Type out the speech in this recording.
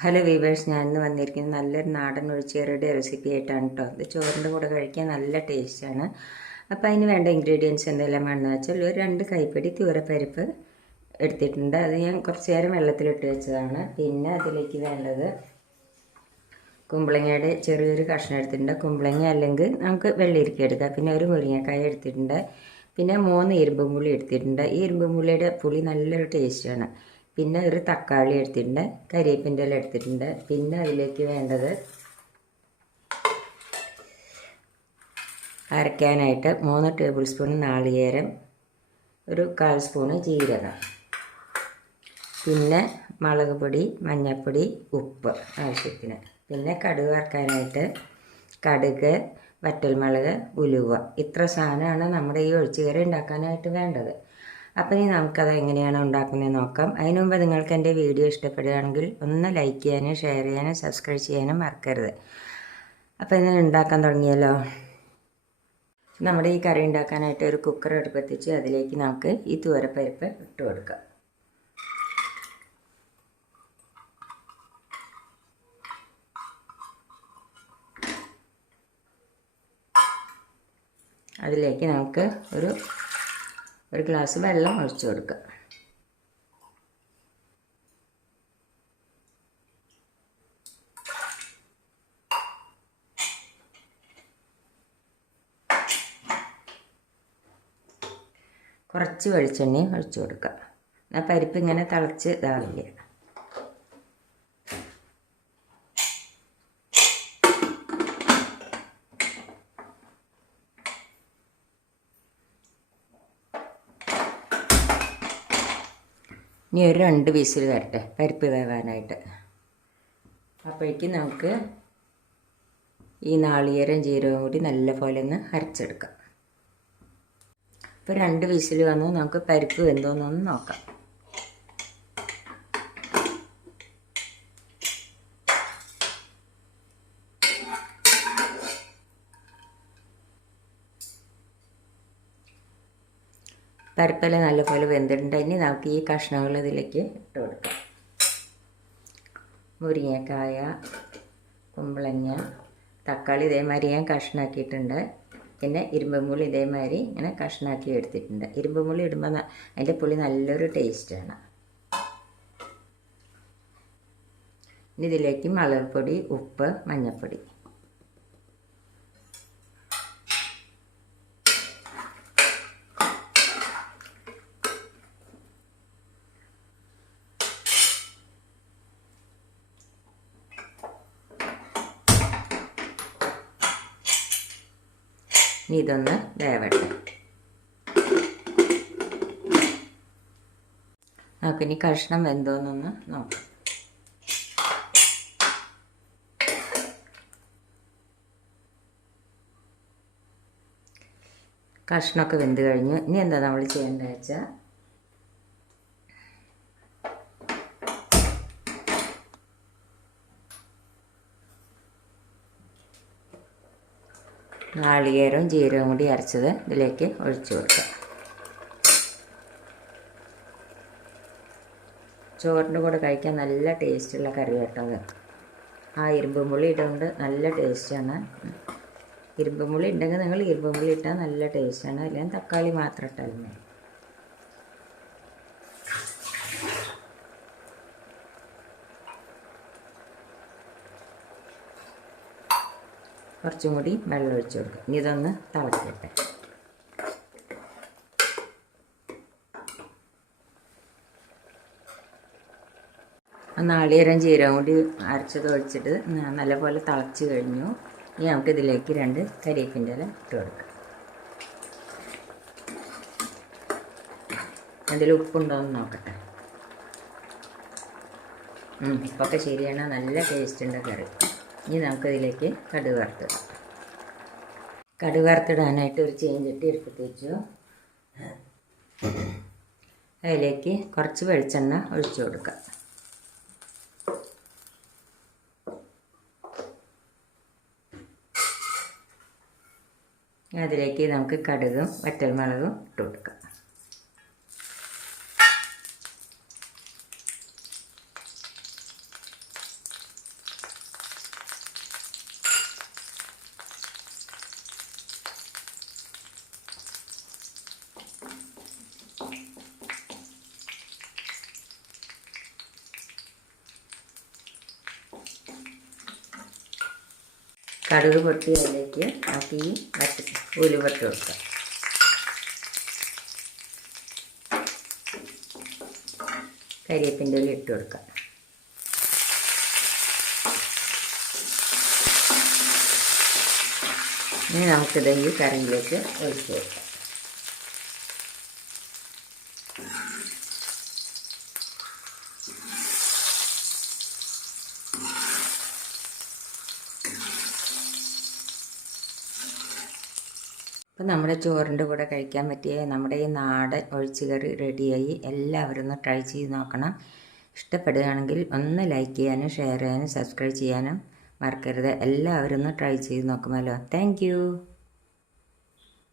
Hello weavers, ഞാൻ ഇന്ന് വന്നിരിക്കുന്നത് നല്ലൊരു നാടൻ ഒഴിച്ചുകറിയുടെ റെസിപ്പി ആയിട്ടാണ് കേട്ടോ. ഇത് ചോറിൻ്റെ കൂടെ കഴിക്കാൻ നല്ല ടേസ്റ്റാണ്. അപ്പോൾ അതിന് വേണ്ട ഇൻഗ്രീഡിയൻസ് എന്തെല്ലാം വേണമെന്ന് വെച്ചാൽ ഒരു 2 കൈപ്പിടി തുവരപ്പരിപ്പ് എടുത്തിട്ടുണ്ട്. അത് ഞാൻ കുറച്ച് നേരം വെള്ളത്തിലിട്ട് വെച്ചതാണ്. പിന്നെ അതിലേക്ക് വേണ്ടത് കുമ്പളങ്ങയുടെ ചെറിയൊരു കഷ്ണം എടുത്തിട്ടുണ്ട്. കുമ്പളങ്ങ അല്ലെങ്കിൽ നമുക്ക് വെള്ളരിക്ക എടുക്കാം. പിന്നെ ഒരു മുരിങ്ങക്കായ എടുത്തിട്ടുണ്ട്. പിന്നെ 3 ഇരുമ്പുപുളി എടുത്തിട്ടുണ്ട്. ഈ ഇരുമ്പുപുളിയുടെ പുളി നല്ലൊരു ടേസ്റ്റാണ്. പിന്നെ ഒരു തക്കാളി എടുത്തിട്ടുണ്ട്, കരിവേപ്പിൻ്റെ ഇല എടുത്തിട്ടുണ്ട്. പിന്നെ അതിലേക്ക് വേണ്ടത് അരയ്ക്കാനായിട്ട് 3 ടേബിൾ സ്പൂൺ നാളികേരം, ഒരു 1/4 സ്പൂണ് ജീരകം, പിന്നെ മുളക് പൊടി, മഞ്ഞൾപ്പൊടി, ഉപ്പ് ആവശ്യത്തിന്. പിന്നെ കടുക് വറുക്കാനായിട്ട് കടുക്, വറ്റൽമുളക്, ഉലുവ. ഇത്ര സാധനമാണ് നമ്മുടെ ഈ ഒഴിച്ചുകറി ഉണ്ടാക്കാനായിട്ട് വേണ്ടത്. അപ്പോൾ ഇനി നമുക്കത് എങ്ങനെയാണ് ഉണ്ടാക്കുന്നത് നോക്കാം. അതിനു മുമ്പ് നിങ്ങൾക്ക് എൻ്റെ വീഡിയോ ഇഷ്ടപ്പെടുകയാണെങ്കിൽ ഒന്ന് ലൈക്ക് ചെയ്യാനും ഷെയർ ചെയ്യാനും സബ്സ്ക്രൈബ് ചെയ്യാനും മറക്കരുത്. അപ്പോൾ ഇന്ന് ഉണ്ടാക്കാൻ തുടങ്ങിയല്ലോ. നമ്മുടെ ഈ കറി ഉണ്ടാക്കാനായിട്ട് ഒരു കുക്കർ അടുപ്പത്തിച്ച് അതിലേക്ക് നമുക്ക് ഈ തുവരപ്പരിപ്പ് ഇട്ട് കൊടുക്കാം. അതിലേക്ക് നമുക്ക് ഒരു ഗ്ലാസ് വെള്ളം ഒഴിച്ചു കൊടുക്കുക. കുറച്ച് വെളിച്ചെണ്ണയും ഒഴിച്ചു കൊടുക്കുക. ആ പരിപ്പ് ഇങ്ങനെ തിളച്ച് ഇതാവില്ല. ഇനി ഒരു 2 വിസിൽ വരട്ടെ പരിപ്പ് വേവാനായിട്ട്. അപ്പോഴേക്കും നമുക്ക് ഈ നാളികേരം ജീരകവും കൂടി നല്ലപോലെ ഒന്ന് അരച്ചെടുക്കാം. ഇപ്പോൾ 2 വിസിൽ വന്നു. നമുക്ക് പരിപ്പ് വെന്തോന്നൊന്ന് നോക്കാം. പരിപ്പെല്ലാം നല്ലപോലെ വെന്തിട്ടുണ്ട്. ഇനി നമുക്ക് ഈ കഷ്ണങ്ങൾ ഇതിലേക്ക് ഇട്ട് കൊടുക്കാം. മുരിങ്ങക്കായ, കുമ്പളങ്ങ, തക്കാളി ഇതേമാതിരി ഞാൻ കഷ്ണാക്കിയിട്ടുണ്ട്. പിന്നെ ഇരുമ്പുപുളി ഇതേമാതിരി ഇങ്ങനെ കഷ്ണാക്കി എടുത്തിട്ടുണ്ട്. ഇരുമ്പുപുളി ഇടുമ്പോൾ അതിൻ്റെ പുളി നല്ലൊരു ടേസ്റ്റാണ്. ഇനി ഇതിലേക്ക് മുളക് പൊടി, ഉപ്പ്, മഞ്ഞൾപ്പൊടി. ഇനി ഇതൊന്ന് വേവട്ടെ. നമുക്കിനി കഷ്ണം വെന്തോന്നൊന്ന് നോക്കാം. കഷ്ണമൊക്കെ വെന്ത് കഴിഞ്ഞു. ഇനി എന്താ നമ്മൾ ചെയ്യേണ്ടത് വെച്ചാൽ നാളികേരവും ജീരകവും കൂടി അരച്ചത് ഇതിലേക്ക് ഒഴിച്ചു കൊടുക്കാം. ചോറിൻ്റെ കൂടെ കഴിക്കാൻ നല്ല ടേസ്റ്റുള്ള കറി കേട്ടോ അത്. ആ ഇരുമ്പുപുളി ഇടുകൊണ്ട് നല്ല ടേസ്റ്റാണ്. ഇരുമ്പുപുളി ഉണ്ടെങ്കിൽ നിങ്ങൾ ഇരുമ്പുപുളി ഇട്ടാൽ നല്ല ടേസ്റ്റാണ്. അല്ലെങ്കിൽ തക്കാളി മാത്രം ഇട്ടാലും മതി. കുറച്ചും കൂടി വെള്ളം ഒഴിച്ച് കൊടുക്കും. ഇനി ഇതൊന്ന് തിളക്കട്ടെ. നാളികേരം ജീരകം കൂടി അരച്ചത് ഒഴിച്ചിട്ട് നല്ലപോലെ തിളച്ച് കഴിഞ്ഞു. ഇനി നമുക്ക് ഇതിലേക്ക് 2 കരിവേപ്പിൻ്റെ ഇല ഇട്ട് കൊടുക്കാം. അതിൽ ഉപ്പുണ്ടോയെന്ന് നോക്കട്ടെ. ഉപ്പൊക്കെ ശരിയാണ്. നല്ല ടേസ്റ്റുണ്ട് കറി. ഇനി നമുക്കതിലേക്ക് കടുക് വറുത്തിടാം. കടുക് വറുത്തിടാനായിട്ട് ഒരു ചീനച്ചട്ടി എടുത്ത് വെച്ചു. അതിലേക്ക് കുറച്ച് വെളിച്ചെണ്ണ ഒഴിച്ചു കൊടുക്കാം. അതിലേക്ക് നമുക്ക് കടുകും വറ്റൽമുളകും ഇട്ട് കൊടുക്കാം. കടുക് പൊട്ടി അതിലേക്ക് നമുക്ക് ഈ ഉലുവട്ട് കൊടുക്കാം. കരിവേപ്പിൻ്റെ ഇല ഇട്ട് കൊടുക്കാം. ഇനി നമുക്കിത് ഈ കറിയിലേക്ക് ഒഴിച്ച് കൊടുക്കാം. അപ്പം നമ്മുടെ ചോറിൻ്റെ കൂടെ കഴിക്കാൻ പറ്റിയ നമ്മുടെ ഈ നാടൻ ഒഴിച്ചുകറി റെഡിയായി. എല്ലാവരും ഒന്ന് ട്രൈ ചെയ്ത് നോക്കണം. ഇഷ്ടപ്പെടുകയാണെങ്കിൽ ഒന്ന് ലൈക്ക് ചെയ്യാനും ഷെയർ ചെയ്യാനും സബ്സ്ക്രൈബ് ചെയ്യാനും മറക്കരുത്. എല്ലാവരും ഒന്ന് ട്രൈ ചെയ്ത് നോക്കുമല്ലോ. താങ്ക്